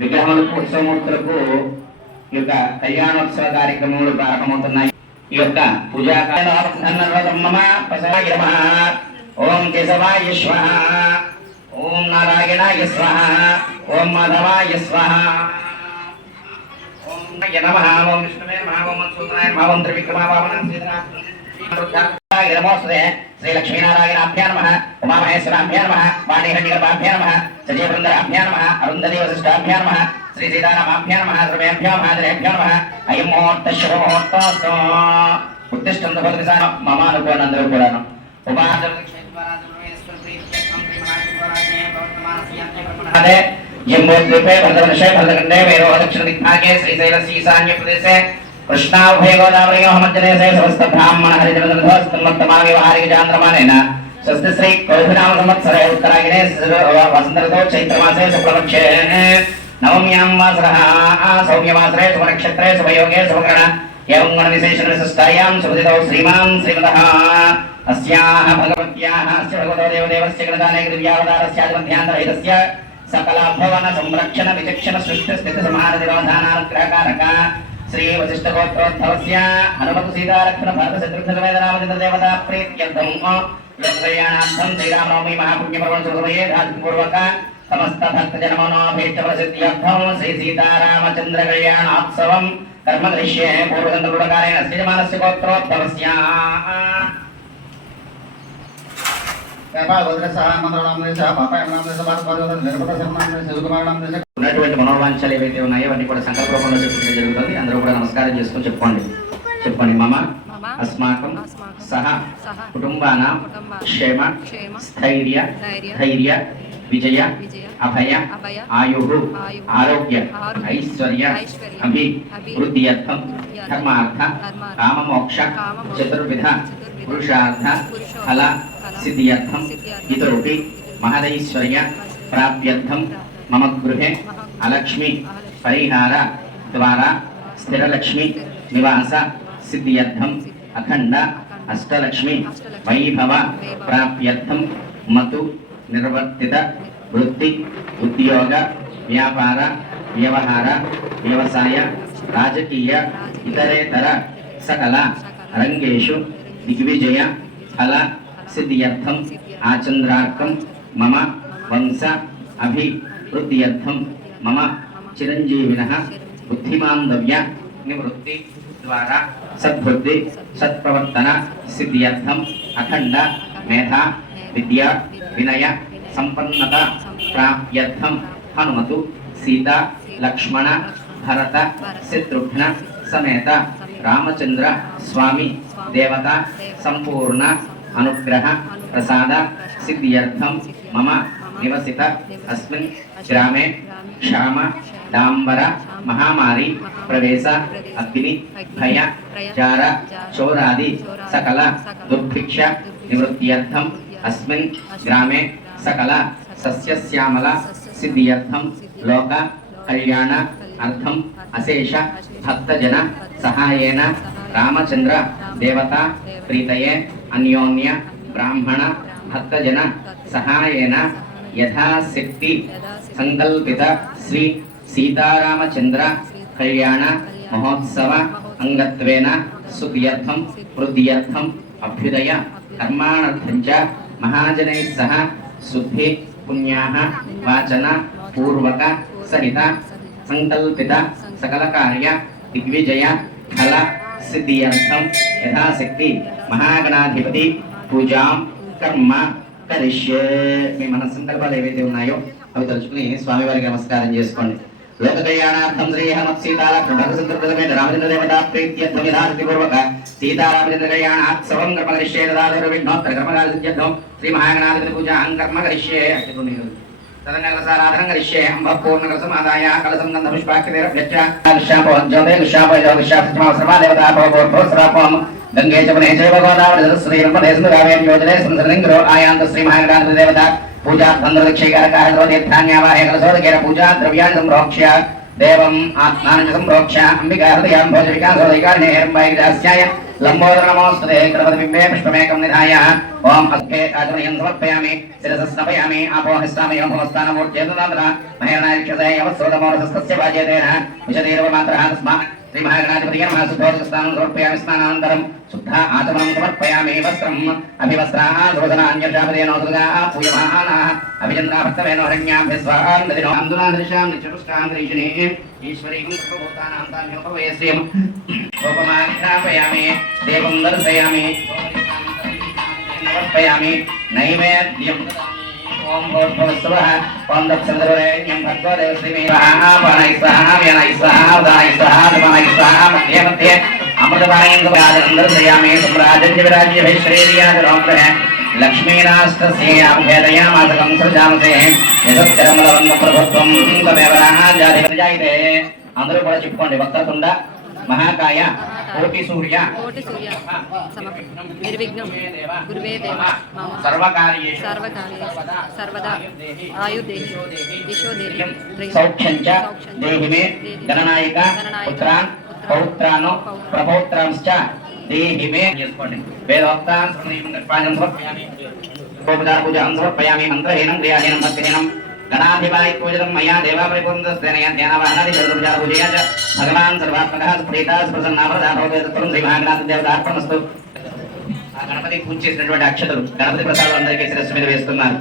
విగ్రహముల ఉత్సవమూర్తులకు ఈ యొక్క కళ్యాణోత్సవ కార్యక్రమములు ప్రారంభమవుతున్నాయి. ఈ యొక్క పూజా ఓం కేశవాయ స్వః ఓం నారాయణాయ స్వః ఓం మాధవాయ స్వః ఓం నమ. ఓం విష్ణువే నమః. ఓం మధుసూదనాయ నమః. ఓం త్రివిక్రమా వామన నమోస్తే శ్రీ లక్ష్మీనారాయణాభ్యా నమ ఉమామహేశ్వరాభ్యా నమ వాణిహండిగర్భాభ్యా నమ సజీవృందరాభ్యా నమ అరుంధతి వశిష్టాభ్యా నమ శ్రీ సీతారామాభ్యా నమ ధ్రువేభ్యో మహాదరేభ్యో నమ అయం ముహూర్త శుభ ముహూర్తోస్తు ఉత్తిష్టం భగవతి సాన మమ అనుకోనందరూ కూడాను ఉపాధి అదే జంబోద్వీపే భద్రదశే భరతఖండే వేరో దక్షిణ దిగ్భాగే శ్రీశైలस्य ఈశాన్య ప్రదేశే కృష్ణాభయ గోదావరియో మధ్యదేశే సమస్త బ్రాహ్మణ హరిజనోస్తమావిహారికాంధ్రమానైన స్వస్తి శ్రీ కౌభినామ సంవత్సరే ఉత్తరాగిరే వసంతరతో చైత్రమాసే శుక్లపక్షే నవమ్యాం వాసర సౌమ్యవాసరే శుభనక్షత్రే శుభయోగే శుభకరణ ఏం గుణ విశేషణ విశిష్టాయాం శుభదితో శ్రీమాన్ శ్రీమదః అస్యాః భగవత్యాః అస్య భగవతో దేవదేవస్య గణదానే గృహ్యావతారస్యాధిమధ్యాంతరహితస్య సంరక్షణ విచక్షణ సృష్టి స్థితి సమాన నిరోధానానుగ్రహకారక శ్రీ వశిష్ఠ గోత్రోద్భవస్య హనుమతు సీతారక్షణ భరత శత్రుఘ్నవేదనామజిత దేవతా ప్రీత్యర్థం శ్రేయానార్థం శ్రీరామనవమి మహాపుణ్యపర్వం సుఖమయే పూర్వక సమస్త భక్త జనమనోభీష్ట ప్రసిద్ధ్యర్థం శ్రీ సీతారామచంద్ర కళ్యాణోత్సవం కర్మ దృశ్యే పూర్వచంద్రుడకారైన శ్రీమానస్య గోత్రోద్భవస్య ఉన్నటువంటి మనోవాంఛలు ఏవైతే ఉన్నాయో అవన్నీ కూడా సంకల్ప రూపంలో చెప్పుకోవడం జరుగుతుంది. అందరూ కూడా నమస్కారం చేసుకొని చెప్పుకోండి. చెప్పండి మమ అస్మాకం సహ కుటుంబానాం క్షేమ స్థైర్య ధైర్య విజయ అభయ ఆయు ఆరోగ్య ఐశ్వర్య అభి వృద్ధ్యర్థం వృద్ధ్యర్థం ధర్మార్థ కామమోక్ష చతుర్విధ పురుషార్థ ఫల ఫల సిద్ధ్యర్థం సిద్ధ్యర్థం ఇతరుపి మహదైశ్వర్య ప్రాప్త్యర్థం మమ గృహే అలక్ష్మి పరిహార ద్వారా స్థిరలక్ష్మి నివాస సిద్ధ్యర్థం అఖండ అష్టలక్ష్మి వైభవ ప్రాప్త్యర్థం మతు నిర్వర్తిత వృత్తి ఉద్యోగ వ్యాపార వ్యవహార వ్యవసాయ రాజకీయ ఇతరేతర సకల రంగేషు దిగ్విజయ ఫల సిద్ధ్యర్థం ఆచంద్రార్థం మమ వంశ అభివృద్ధ్యర్థం మమ చిరంజీవిన బుద్ధిమాందవ్య నివృత్తి ద్వారా సద్బుద్ధి సత్ప్రవర్తన సిద్ధ్యర్థం అఖండ మేధ విద్య వినయ సంపన్నత ప్రాప్యర్థం హనుమతు సీత లక్ష్మణ భరత శత్రుఘ్న సమేత రామచంద్ర స్వామి దేవత సంపూర్ణ అనుగ్రహ ప్రసాద సిద్ధ్యర్థం మమ నివసిత అస్మిన్ గ్రామే క్షామ డాంబర మహామారి ప్రవేశ అగ్ని భయ జార చోరాది సకల దుర్భిక్ష నివృత్తియర్థం అస్మిన్ గ్రామే సకల సస్యశ్యామల సిద్ధ్యర్థం లోక కళ్యాణ అర్థం అశేష భక్తజన సహాయేన రామచంద్ర దేవత ప్రీతయే అన్యోన్య బ్రాహ్మణ భక్తజన సహాయేన యథాశక్తి సంకల్పిత శ్రీ సీతారామచంద్ర కళ్యాణ మహోత్సవ అంగత్వేన సుఖ్యర్థం వృద్ధ్యర్థం అభ్యుదయ కర్మాణర్థం చ మహాజనైः సహ శుద్ధి పుణ్యాః వాచన పూర్వక సహిత సంకల్పిత సకల కార్య దిగ్విజయ ఫల సిద్ధ్యర్థం యథాశక్తి మహాగణాధిపతి పూజాం కర్మ కరిష్యే. మీ మన సంకల్పాలు ఏవైతే ఉన్నాయో అవి తలుచుకుని స్వామివారికి నమస్కారం చేసుకోండి. లోక కళ్యాణార్థం శ్రీ హనుమత్ సీతారామ సంతృప్తమైన రామచంద్ర దేవతా ప్రీత్యర్థమిధాతి పూర్వక సీతారామచంద్ర కళ్యాణాత్సవం కర్మ కరిష్యే తదాదర విఘ్నోత్తర కర్మకాల సిద్ధ్యర్థం శ్రీ మహాగణాధిపతి పూజాం కర్మ కరిష్యే. అష్టపుణ్యం తదనంగరసారాధనం కరిష్యే అంబ పూర్ణకరసమాదాయ కలసం గంధ పుష్పాక్షిరభ్యచ్చ కృష్ణాపోజ్యోతే కృష్ణాపోజో కృష్ణాశ్రమా దేవతా భోగోర్భోస్రాపం గంగే చ పునే చైవ గోదావరి సరస్వతి నర్మదే సింధు కావేరి యోజనే సంసరింగ్రో ఆయాంత శ్రీ మహాగణాధిపతి దేవత పూజా బంధురక్షేకారకార శ్రీ సమర్పయామి స్నానానంతరం శుద్ధ ఆచమనం సమర్పయామి వస్త్రం అభివస్త్రాः శోధనాన్యర్షాపదేనోదగా పూయమానాः అభిచంద్రాభక్తవేనో హరణ్యాభ్యస్వాన్ నదినో అందునాదృశాం నిచరుష్టాం దృశినే ఈశ్వరీం సర్వభూతానాం తాన్యోపవేశ్యం ఉపమాఖ్యాపయామి దేవం దర్శయామి సమర్పయామి నైవేద్యం ఓం భూర్భువస్సువః ఓం దత్సందరురేణ్యం భర్గో దేవశ్రీమే పానై స్వాహ వ్యనై స్వాహ ఉదానై స్వాహ ధృపనై స్వాహ మధ్య మధ్య. అమృతపానయం దర్శయామి సుమ్రాజంజ విరాజ్యభైశ్రేర్యాజరోగ్రహ లక్ష్మీరాష్ట్రస్యాభేదయామాసకం సృజామసే యశస్కరమలవంద ప్రభుత్వం. తమేవ రాజాధిపతిజాయితే అందరూ కూడా చెప్పుకోండి వక్రతుండ మహాకాయ కోటి సూర్య. కోటి సూర్య. సమప నిర్విఘ్నం. గురువే దేవ. సర్వకార్యేషు. సర్వదా. ఆయుర్దేహి యశోదేహి సౌఖ్యం చ దేహి మే గణనాయక. పుత్రాన్. పౌత్రాను. ప్రపౌత్రాంశ్చ. దేహి మే చేసుకోండి వేదోక్తాన్ సమర్పయామి. పూజాం. సమర్పయామి మంత్రహీనం. క్రియాహీనం. భక్తిహీనం గణాధిపాయి పూజితం మయా దేవా పరిపూర్ణస్తేనయ ధ్యానవాహనాది జగద్గుజార పూజయా భగవాన్ సర్వాత్మక స్ఫురితా స్పృసన్నాప్రదా భవతే శ్రీ మహాగణాథ దేవతార్పణమస్తు ఆ గణపతి పూజ చేసినటువంటి అక్షతలు గణపతి ప్రసాదం అందరికీ శిరస్సు మీద వేస్తున్నారు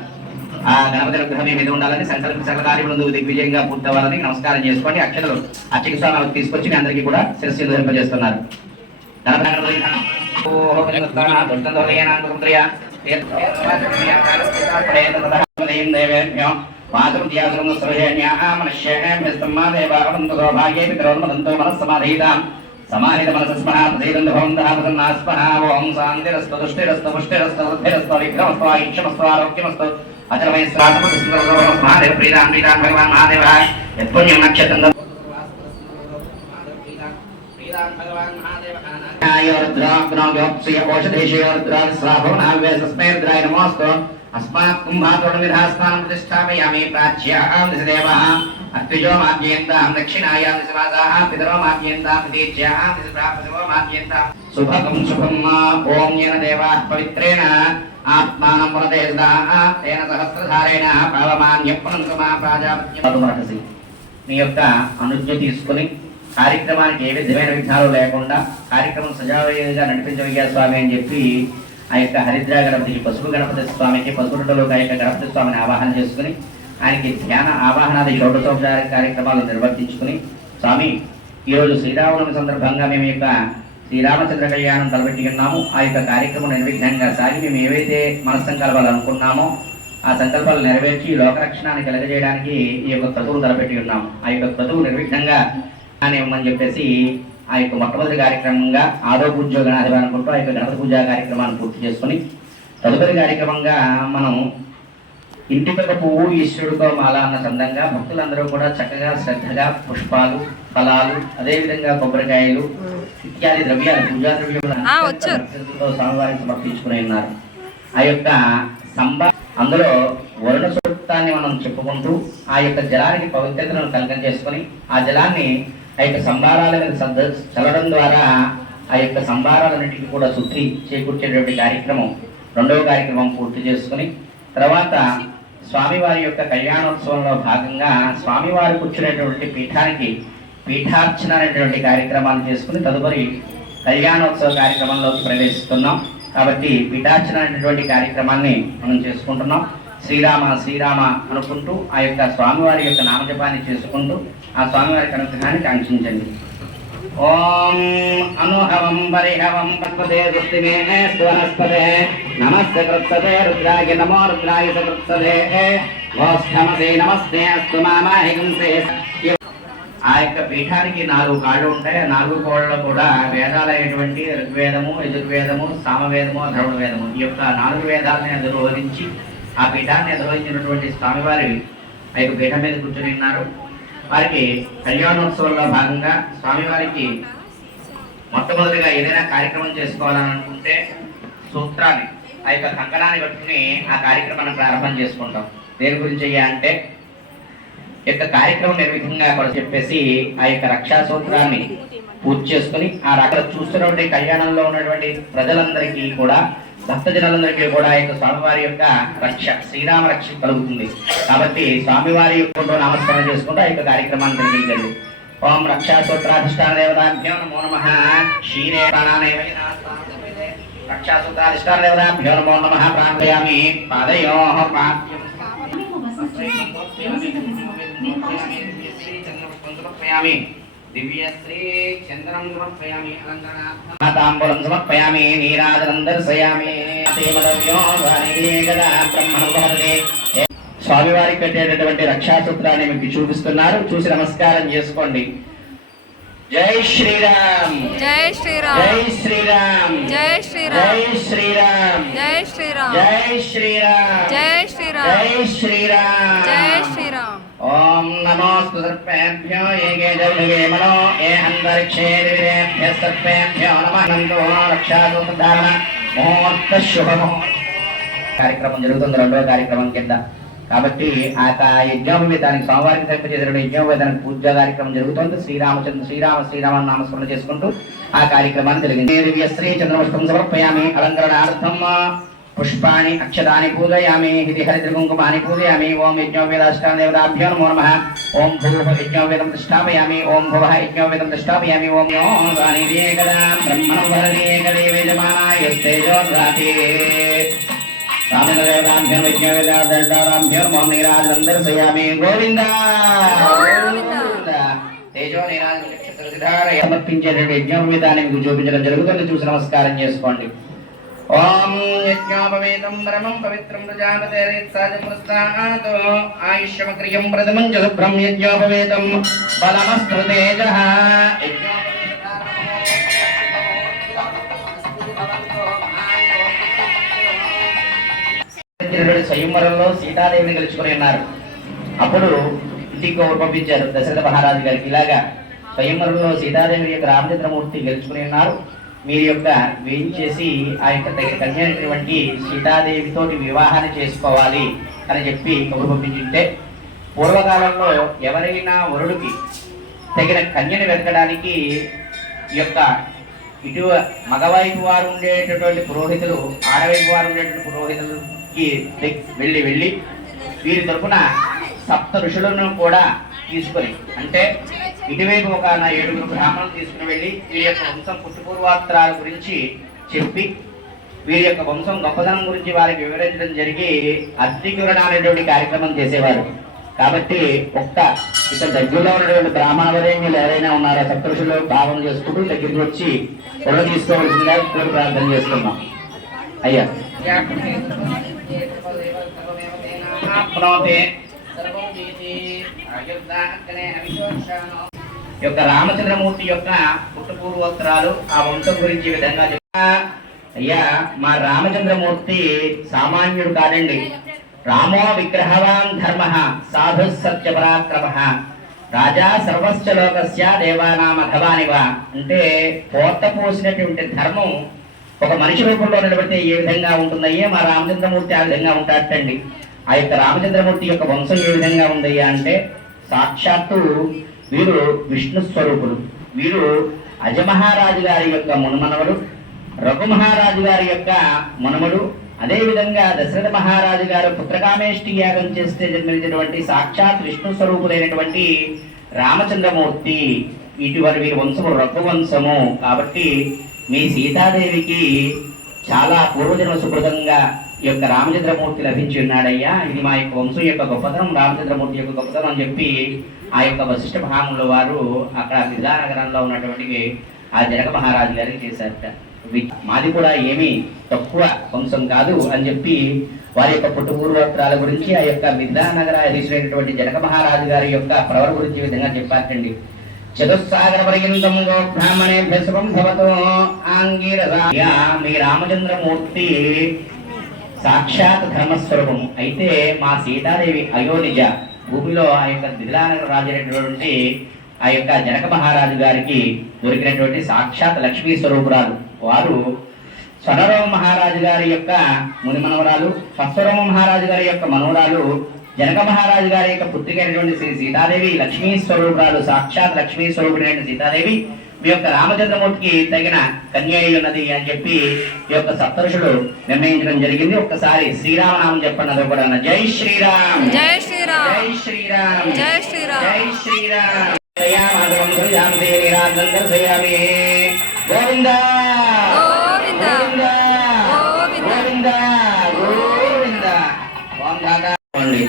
ఆ గణపతి అనుగ్రహం మీద ఉండాలని సంకల్ప సకల దిగ్విజయంగా పూర్తవ్వాలని నమస్కారం చేసుకోండి అక్షతలు అర్చక స్వామి తీసుకొచ్చి మీ అందరికీ కూడా శిరస్సు ధరింపజేస్తున్నారు గణపతి గణపతి నమః. ఓం గణపతి దుష్టం దోలయేనాంతకుంత్రయ. ఏం దేవేభ్యో మాతృత్యాసురం సర్వేణ్యాః మనుష్యేభ్యస్తమ్మా దేవావంతు సౌభాగ్యే పితరోన్మదంతో మనస్సమాధీతాం సమాహిత మనసస్మః ప్రసీదంత భవంతః ప్రసన్నాస్మః अस्मात्कुम्भातोणुविधास्तां प्रतिष्ठापयामि प्राच्यां दिशदेवः अत्युजो माद्यन्तां दक्षिणायां दिशवासाः पितरो माद्यन्तां प्रतीच्यां दिशप्रापशवो माद्यन्तां सुभगं सुखं ॐ येन देवाः पवित्रेण आत्मानं पुनते सदाः तेन सहस्रधारेण पावमान्यप्पुनन्तमा प्राजापत्यमहसि నీ యొక్క అనుజ్ఞ తీసుకుని కార్యక్రమానికి ఏ విధమైన విఘ్నాలు లేకుండా కార్యక్రమం సజావుగా నడిపించవయ్యా స్వామి అని చెప్పి ఆ యొక్క హరిద్ర గణపతికి పసుపు గణపతి స్వామికి పసుపుటలోకి ఆ యొక్క గణపతి స్వామిని ఆవాహన చేసుకుని ఆయనకి ధ్యాన ఆవాహనాది షోడశోపచార కార్యక్రమాలు నిర్వర్తించుకుని స్వామి ఈరోజు శ్రీరామనవమి సందర్భంగా మేము యొక్క శ్రీరామచంద్ర కళ్యాణం తలపెట్టి ఉన్నాము. ఆ యొక్క కార్యక్రమం నిర్విఘ్నంగా సాగి మేము ఏవైతే మనస్సంకల్పాలు అనుకున్నామో ఆ సంకల్పాలు నెరవేర్చి లోకరక్షణాన్ని కలగజేయడానికి ఈ యొక్క క్రతువు తలపెట్టి ఉన్నాము. ఆ యొక్క క్రతువు నిర్విఘ్నంగా ఇవ్వమని చెప్పేసి ఆ యొక్క మొట్టమొదటి కార్యక్రమంగా ఆరో పూజ గణాధిపతి అనుకుంటూ ఆ యొక్క గణపతి పూజా కార్యక్రమాన్ని పూర్తి చేసుకుని తదుపరి కార్యక్రమంగా మనం ఇంటికొక పువ్వు ఈశ్వరుడితో మాల అన్న చందంగా భక్తులందరూ కూడా చక్కగా శ్రద్ధగా పుష్పాలు ఫలాలు అదేవిధంగా కొబ్బరికాయలు ఇత్యాది ద్రవ్యాలు పూజా. భక్తులతో స్వామివారికి సమర్పించుకుని ఉన్నారు ఆ యొక్క సంబా అందులో వరుణ సూక్తాన్ని మనం చెప్పుకుంటూ ఆ యొక్క జలానికి పవిత్రతను కలగం చేసుకొని ఆ జలాన్ని ఆ యొక్క సంభారాల మీద చల్లడం ద్వారా ఆ యొక్క సంభారాలన్నింటికి కూడా శుద్ధి చేకూర్చేటువంటి కార్యక్రమం రెండవ కార్యక్రమం పూర్తి చేసుకుని తర్వాత స్వామివారి యొక్క కళ్యాణోత్సవంలో భాగంగా స్వామివారి కూర్చునేటువంటి పీఠానికి పీఠార్చన అనేటువంటి కార్యక్రమాన్ని చేసుకుని తదుపరి కళ్యాణోత్సవ కార్యక్రమంలోకి ప్రవేశిస్తున్నాం. కాబట్టి పీఠార్చన అనేటువంటి కార్యక్రమాన్ని మనం చేసుకుంటున్నాం. శ్రీరామ శ్రీరామ అనుకుంటూ ఆ యొక్క స్వామివారి యొక్క నామజపాన్ని చేసుకుంటూ ఆ స్వామివారి అనుగ్రహాన్ని కాంక్షించండి ఓం అనుహవం పరిహవం పద్మతే దృష్టిమే స్వనస్పదే నమస్తే కృత్సదే రుద్రాయ నమో రుద్రాయ సకృత్సదే ఓష్ఠమసే నమస్తే అస్తు మామాహింసే ఆ యొక్క పీఠానికి నాలుగు కాళ్ళు ఉంటాయి. ఆ నాలుగు కోళ్ళలో కూడా వేదాలైనటువంటి ఋగ్వేదము యజుర్వేదము సామవేదము అధర్వణ వేదము ఈ యొక్క నాలుగు వేదాలని అధిరోహించి ఆ పీఠాన్ని నిర్వహించినటువంటి స్వామివారి ఆ యొక్క పీఠం మీద కూర్చొని ఉన్నారు. వారికి కళ్యాణోత్సవంలో భాగంగా స్వామివారికి మొట్టమొదటిగా ఏదైనా కార్యక్రమం చేసుకోవాలని అనుకుంటే సూత్రాన్ని ఆ యొక్క కంకణాన్ని కట్టుకుని ఆ కార్యక్రమాన్ని ప్రారంభం చేసుకుంటాం. దేని గురించి అయ్యా అంటే యొక్క కార్యక్రమం నిర్విఘ్నంగా కూడా చెప్పేసి ఆ యొక్క రక్షా సూత్రాన్ని పూర్తి చేసుకుని ఆ రక్ష చూస్తున్నటువంటి కళ్యాణంలో ఉన్నటువంటి ప్రజలందరికీ కూడా భక్తజనులందరికీ కూడా యొక్క స్వామివారి యొక్క రక్ష శ్రీరామ రక్ష కలుగుతుంది. కాబట్టి స్వామివారి యొక్క నామస్మరణ చేసుకుంటూ ఆ యొక్క కార్యక్రమాన్ని జరిగించండి ఓం రక్షా సూత్రాధిష్టాన దేవతాభ్యో నమో నమ. క్షీరే ప్రాణానైవ రక్షా సూత్రాధిష్టాన దేవతాభ్యో నమో నమ ప్రాణయామి పాదయో దివ్యశ్రీ చంద్రం సమర్పయామి తాంబూలం సమర్పయామి నీరాజనం దర్శయామి స్వామివారికి కట్టేటటువంటి రక్షాసూత్రాన్ని మీకు చూపిస్తున్నారు చూసి నమస్కారం చేసుకోండి జై శ్రీరామ్ జై శ్రీరామ్ జై శ్రీరామ్ జై శ్రీరామ్ జై శ్రీరామ్ జై శ్రీరామ్ జై శ్రీరామ్ జై శ్రీరామ్ జై శ్రీరామ్ జై శ్రీరామ్ ఓం నమోస్తు సర్పేభ్యో ఏకే జౌలిగే మనో ఏ అంతరిక్షే దివిరేభ్య సర్పేభ్యో నమః. నందో రక్షాదూతధారణ ముహూర్త శుభ కార్యక్రమం జరుగుతుంది రెండవ కార్యక్రమం కింద. కాబట్టి ఆ యజ్ఞోపవేతానికి సోమవారికి సంపచేసిన యజ్ఞోపవేతానికి పూజ కార్యక్రమం జరుగుతుంది. శ్రీరామచంద్ర శ్రీరామ శ్రీరామ నామస్మరణ చేసుకుంటూ ఆ కార్యక్రమాన్ని జరిగింది దివ్య శ్రీ చంద్రపుష్పం సమర్పయామి. అలంకరణార్థం పుష్పాన్ని అక్షదాన్ని పూజయామి ఇది హరిద్రకుంకుమాన్ని పూజయామి ఓం యజ్ఞోపేదాష్టాదేవతాభ్యో నమో నమ ఓం భూవ యజ్ఞోపేదం తిష్టామయామి ఓం భువ యజ్ఞోపేదం తిష్టామయామి ఓం బ్రహ్మణోదేవేజమానాయస్తేజోతి రామదేవతాభ్యో యజ్ఞోపేదాభ్యో మోహం నీరాజందర్శయామి గోవింద తేజో నీరాజ సమర్పించేటువంటి యజ్ఞోపేదాన్ని మీకు చూపించడం జరుగుతుంది చూసి నమస్కారం చేసుకోండి। ఓం యజ్ఞోపవేదం పరమం పవిత్రం ప్రజాపతేరేత్సాజపురస్తాత్ ఆయుష్యమక్రియం ప్రథమం చ శుభ్రం యజ్ఞోపవేదం బలమస్తు తేజః. స్వయంవరంలో సీతాదేవిని గెలుచుకుని ఉన్నారు. అప్పుడు ఇంటికి పంపించారు దశరథ మహారాజు గారికి. ఇలాగా స్వయంవరంలో సీతాదేవి యొక్క రామచంద్రమూర్తి గెలుచుకుని ఉన్నారు. మీరు యొక్క వేయించేసి ఆ యొక్క తగిన సీతాదేవితో సీతాదేవితోటి వివాహాన్ని చేసుకోవాలి అని చెప్పి కబురు పంపించుంటే పూర్వకాలంలో ఎవరైనా వరుడికి తగిన కన్యను వెతకడానికి ఈ యొక్క ఇటు మగవైపు వారు ఉండేటటువంటి పురోహితులు ఆడవైపు వారు ఉండేటువంటి పురోహితులకి వెళ్ళి వెళ్ళి వీరి తరపున సప్త ఋషులను కూడా తీసుకొని అంటే ఇటువైపు ఒక నా ఏడుగురు బ్రాహ్మణులు తీసుకుని వెళ్ళి వీరి యొక్క వంశం పుట్టుపూర్వాత్రాల గురించి చెప్పి వీరి యొక్క వంశం గొప్పదనం గురించి వారికి వివరించడం జరిగి అద్దెకురణ అనేటువంటి కార్యక్రమం చేసేవారు. కాబట్టి ఒక్క ఇక్కడ దగ్గరలో ఉన్నటువంటి బ్రాహ్మణ ఎవరైనా ఉన్నారో? సప్తృషులు భావం చేసుకుంటూ దగ్గరికి వచ్చి కొడ తీసుకోవాల్సిందిగా ఇప్పుడు ప్రార్థన చేస్తున్నాం. అయ్యా. ఆప్నోతే. సర్వం వీతి. అవిశోషానో యొక్క రామచంద్రమూర్తి యొక్క పుట్టపూర్వోత్తరాలు ఆ వంశం గురించి ఈ విధంగా చెప్తా అయ్యా మా రామచంద్రమూర్తి సామాన్యుడు కాదండి. రామో విగ్రహవాన్ ధర్మ సాధు సత్య పరాక్రమ రాజా సర్వస్వ లోకస్య దేవానామ భవానివ. అంటే పోత పోసినటువంటి ధర్మం ఒక మనిషి రూపంలో నిలబడితే ఏ విధంగా ఉంటుందయ్యే? మా రామచంద్రమూర్తి ఆ విధంగా ఉంటాడటండి ఆ యొక్క రామచంద్రమూర్తి యొక్క వంశం ఏ విధంగా ఉందయ్యా అంటే సాక్షాత్తు వీరు విష్ణు స్వరూపుడు వీరు అజమహారాజు గారి యొక్క మునుమనవడు రఘుమహారాజు గారి యొక్క మునుమడు అదేవిధంగా దశరథ మహారాజు గారు పుత్రకామేష్టి యాగం చేస్తే జన్మించినటువంటి సాక్షాత్ విష్ణు స్వరూపులైనటువంటి రామచంద్రమూర్తి. ఇటువంటి వీరి వంశము రఘువంశము కాబట్టి మీ సీతాదేవికి చాలా పూర్వజన్మ సుకృతంగా ఈ యొక్క రామచంద్రమూర్తి లభించి ఉన్నాడయ్యా. ఇది మా యొక్క వంశం యొక్క గొప్పతనం రామచంద్రమూర్తి యొక్క గొప్పతనం అని చెప్పి ఆ యొక్క వశిష్ఠ మహాముల వారు అక్కడ విద్యానగరంలో ఉన్నటువంటి ఆ జనక మహారాజు గారికి చేశారట. మాది కూడా ఏమీ తక్కువ వంశం కాదు అని చెప్పి వారి యొక్క పుట్టుపూర్వోత్తరాల గురించి ఆ యొక్క విద్యానగర అధీశుడైనటువంటి జనక మహారాజు గారి యొక్క ప్రవర గురించి విధంగా చెప్పారటండి. చతుస్సాగర పర్యంతం బ్రాహ్మణే బ్రాహ్మణేభ్య భవతో ఆంగీరసా మీ రామచంద్రమూర్తి సాక్షాత్ ధర్మస్వరూపం. అయితే మా సీతాదేవి అయోనిజ భూమిలో ఆ యొక్క దిలానగర అనేటువంటి ఆ యొక్క జనక మహారాజు గారికి దొరికినటువంటి సాక్షాత్ లక్ష్మీ స్వరూపురాలు. వారు స్వనరోమ మహారాజు గారి యొక్క ముని మనవరాలు ఫస్వరోమ మహారాజు గారి యొక్క మనవరాలు జనక మహారాజు గారి యొక్క పుత్రికైనటువంటి శ్రీ సీతాదేవి లక్ష్మీ స్వరూపురాలు సాక్షాత్ లక్ష్మీ స్వరూపుడైన సీతాదేవి మీ యొక్క రామచంద్రమూర్తికి తగిన కన్య అయి ఉన్నది అని చెప్పి ఈ యొక్క సప్తరుషులు నిర్ణయించడం జరిగింది. ఒక్కసారి శ్రీరామనామం చెప్పండి అది కూడా. జై శ్రీరామ్. జై శ్రీరామ్. జై శ్రీరామ్. జై శ్రీరామ్. జై శ్రీరామ్. గోవింద.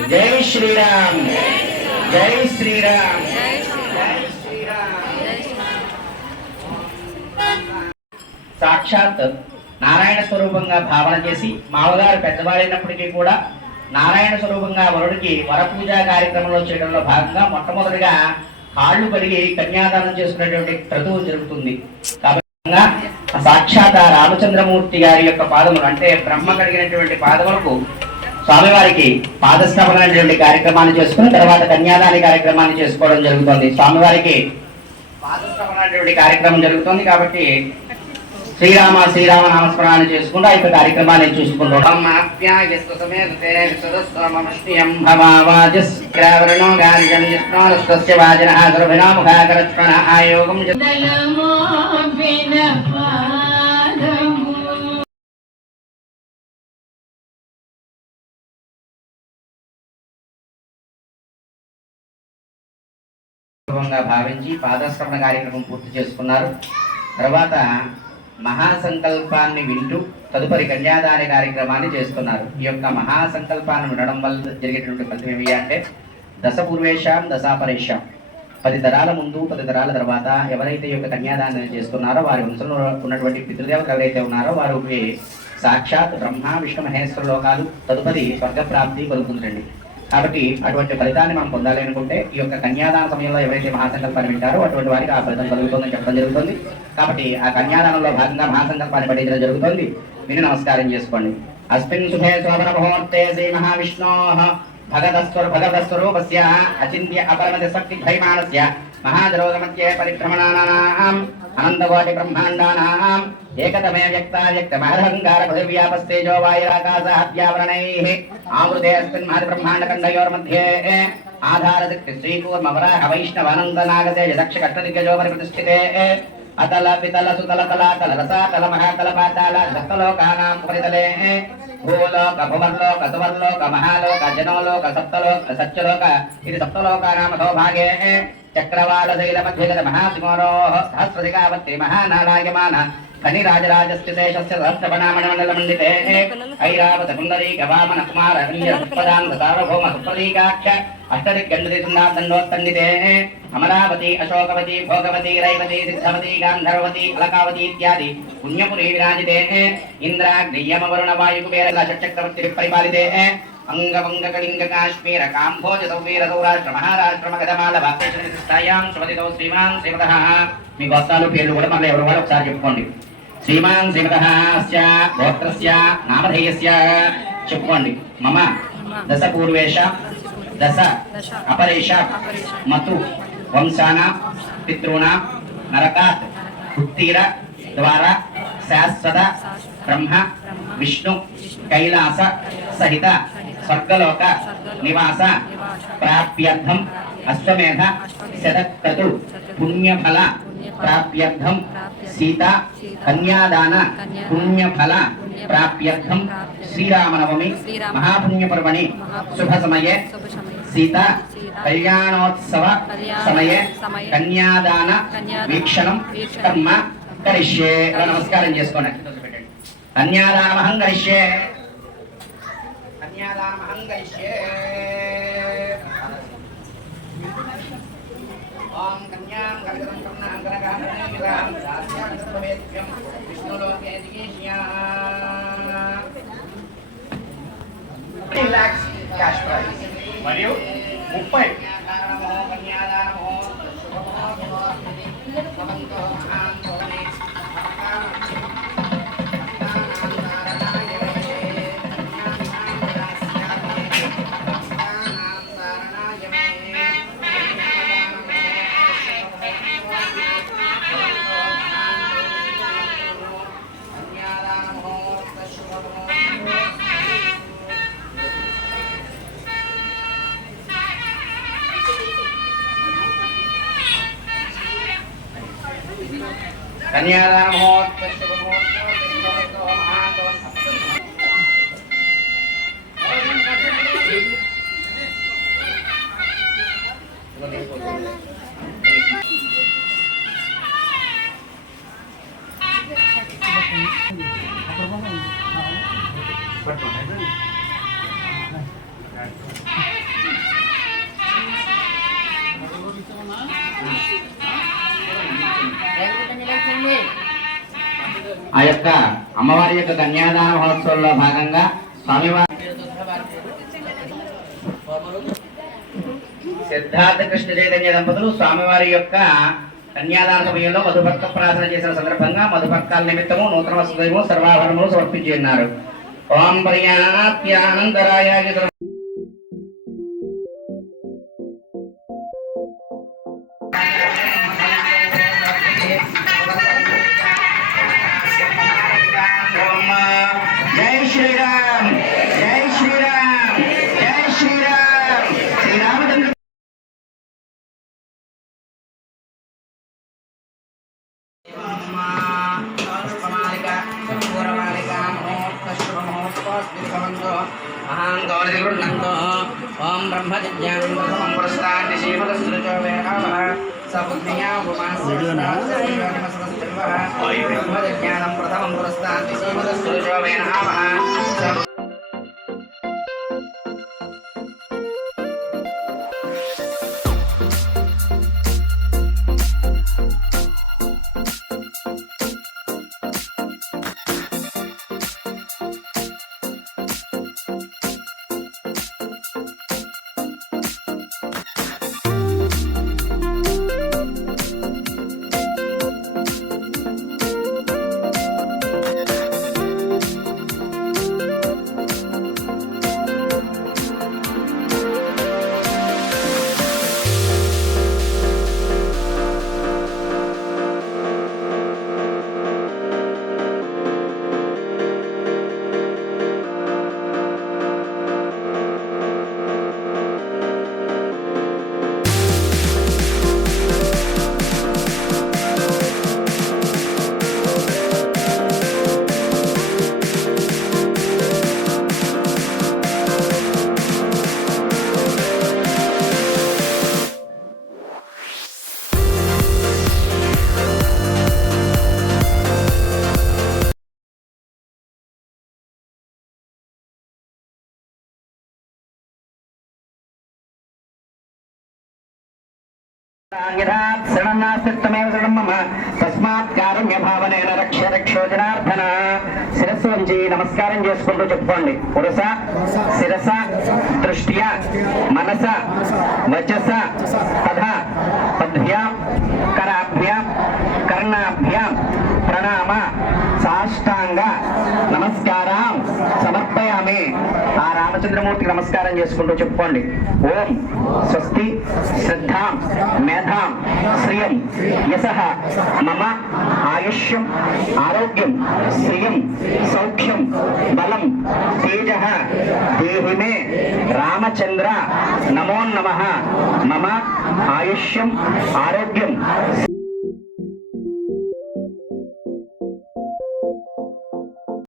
జై శ్రీరామ్. జై శ్రీరామ్ జై శ్రీరామ్ జై శ్రీరామ్ జై శ్రీరామ్ సాక్షాత్ నారాయణ స్వరూపంగా భావన చేసి మామగారు పెద్దవారైనప్పటికీ కూడా నారాయణ స్వరూపంగా వరుడికి వరపూజ కార్యక్రమంలో చేయడంలో భాగంగా మొట్టమొదటిగా కాళ్ళు కడిగి కన్యాదానం చేసుకునేటువంటి క్రతువు జరుగుతుంది. కాబట్టి సాక్షాత్ రామచంద్రమూర్తి గారి యొక్క పాదములు అంటే బ్రహ్మ కడిగినటువంటి పాదములకు స్వామివారికి పాదస్థాపన అనేటువంటి కార్యక్రమాన్ని చేసుకుని తర్వాత కన్యాదాని కార్యక్రమాన్ని చేసుకోవడం జరుగుతుంది. స్వామివారికి పాదస్థాపన అనేటువంటి కార్యక్రమం జరుగుతుంది కాబట్టి శ్రీరామ శ్రీరామ నామస్మరణాన్ని చేసుకుంటూ ఆ యొక్క కార్యక్రమాన్ని చూసుకుంటాం ఆయోగం భావించి పాదశ్రవణ కార్యక్రమం పూర్తి చేసుకున్నారు. తర్వాత మహాసంకల్పాన్ని వింటూ తదుపరి కన్యాదాన కార్యక్రమాన్ని చేస్తున్నారు. ఈ యొక్క మహాసంకల్పాన్ని వినడం వల్ల జరిగేటువంటి ఫలితం ఏమి అంటే దశ పూర్వేషాం దశాపరేషాం. పది తరాల ముందు పది తరాల తర్వాత ఎవరైతే ఈ యొక్క కన్యాదానం చేస్తున్నారో వారి వంశంలో ఉన్నటువంటి పితృదేవతలు ఎవరైతే ఉన్నారో వారికి సాక్షాత్ బ్రహ్మ విష్ణు మహేశ్వర లోకాలు తదుపరి స్వర్గప్రాప్తి కలుగుతుందండి కాబట్టి అటువంటి ఫలితాన్ని మనం పొందాలి అనుకుంటే ఈ యొక్క కన్యాదాన సమయంలో ఎవరైతే మహాసంకల్పాన్ని వింటారో అటువంటి వారికి ఆ ఫలితం కలుగుతుందని చెప్పడం జరుగుతుంది. కాబట్టి ఆ కన్యాదానంలో భాగంగా మహాసంకల్పాన్ని పఠించడం జరుగుతుంది. విని నమస్కారం చేసుకోండి. అస్మిన్ శుభే శోభన ముహూర్తే శ్రీ మహావిష్ణో. భగదస్వర భగదస్వరూపస్య అచింత్య అపరమతి శక్తి భైమానస్య మహాజరోగమధ్యే పరిభ్రమణానాం అనంతకోటి బ్రహ్మాండానా ఏకతమే వ్యక్త వ్యక్తావ్యక్తమహంకార పృథివ్యాపస్తేజో వాయురాకాశాద్యావరణై ఆమృతే అస్మిన్ మహతి బ్రహ్మాండఖండయోర్मध्ये ఆధారశక్తి శ్రీకూర్మవరాహ వైష్ణవానందనాగతే యదక్ష కట్టదిగ్గజో పరిప్రతిష్ఠితే అతల పితల సుతల కళాతల రసాతల మహాతల పాతాల సప్తలోకానాం ఉపరితలే భూలోక భువర్లోక సువర్లోక మహాలోక జనోలోక సప్తలోక సత్యలోక ఇది సప్తలోకానామో భాగే చక్రవాల శైల మధ్యగత మహాసింహరో సహస్రదిగావత్రి మహానారాయమాన ఫణిరాజరాజస్య శేషస్య సహస్రపణామణమండల మండితే ఐరావత సుందరీక వామన కుమార పదాంత సార్వభౌమ సుప్రదీకాఖ్య అష్టదిగ్గండది సుందాదండోత్తండితే అమరావతి అశోకవతి భోగవతి రైవతి సిద్ధవతి గాంధర్వతి అలకావతి ఇత్యాది పుణ్యపురీ విరాజితే ఇంద్రాగ్నియమ వరుణ వాయు కుబేర షట్చక్రవర్తి పరిపాలితే అంగవంగ కళింగ కాశ్మీర కాంభోజ సౌవీర సౌరాష్ట్ర మహారాష్ట్ర మగధమాలభ స్థాయాం సుమతితో శ్రీమాన్ శ్రీమత మీ గోత్రాలు పేర్లు కూడా మళ్ళీ ఎవరు వాళ్ళు ఒకసారి చెప్పుకోండి. శ్రీమాన్ శ్రీమత గోత్రస్య నామధేయస్య చెప్పుకోండి. మమ దశ పూర్వేష దశ అపరేష మతు వంశాన పితృణ నరకాత్ ఉత్తీర ద్వారా శాశ్వత బ్రహ్మ విష్ణు కైలాస సహిత స్వర్గలోక నివాస ప్రాప్యర్థం అశ్వమేధ శతక్రతు పుణ్యఫల ప్రాప్యర్థం సీత కన్యాదాన పుణ్యఫల ప్రాప్యర్థం శ్రీరామనవమి మహాపుణ్యపర్వణి శుభ సమయే శుభ సమయం సీత కళ్యాణోత్సవ సమయే కన్యాదాన వీక్షణం కర్మ కరిష్యే. నమస్కారం చేసుకోండి. కన్యాదానమహం కరిష్యే. కవితం కర్ణాం కనకాంబరం వివాహం శాస్త్రం సర్వవేద్యం విష్ణులోకే దిగేష్యా రిలాక్స్ క్యాష్ ప్రైజ్ మరియు ముప్పై కన్యాదానమో ఆ యొక్క అమ్మవారి యొక్క కన్యాదాన మహోత్సవంలో భాగంగా స్వామివారి సిద్ధార్థ కృష్ణ చైతన్య దంపతులు స్వామివారి యొక్క కన్యాదాన సమయంలో మధుపక్క ప్రార్థన చేసిన సందర్భంగా మధుభక్తాల నిమిత్తము నూతన వస్తువులు సర్వాభరణములు సమర్పించి ఉన్నారు. ఓం పర్యాప్యానందరాయ మహాన్ గౌరీ గృహంతో ఓం బ్రహ్మ జిజ్ఞానం ప్రథమం పురస్తాన్ని శ్రీమదస్రుచో వేహావః సబుద్ధియా శరణాస్తిత్వమేవ శరణం మమ తస్మాత్ కారుణ్య భావనేన రక్ష రక్షోజనార్థన శిరస్సు వంచి నమస్కారం చేసుకుంటూ చెప్పుకోండి. పురుష శిరస దృష్ట్యా మనస వచస తథ పద్భ్యాం కరాభ్యాం కర్ణాభ్యాం ప్రణామ సాష్టాంగ నమస్కారం. సమర్పయామి ఆ రామచంద్రమూర్తికి నమస్కారం చేసుకుంటూ చెప్పుకోండి. ఓం స్వస్తి శ్రద్ధాం మేధాం శ్రియం యశ మమ ఆయుష్యం ఆరోగ్యం శ్రియం సౌఖ్యం బలం తేజ దేహిమే రామచంద్ర నమో నమ మమ ఆయుష్యం ఆరోగ్యం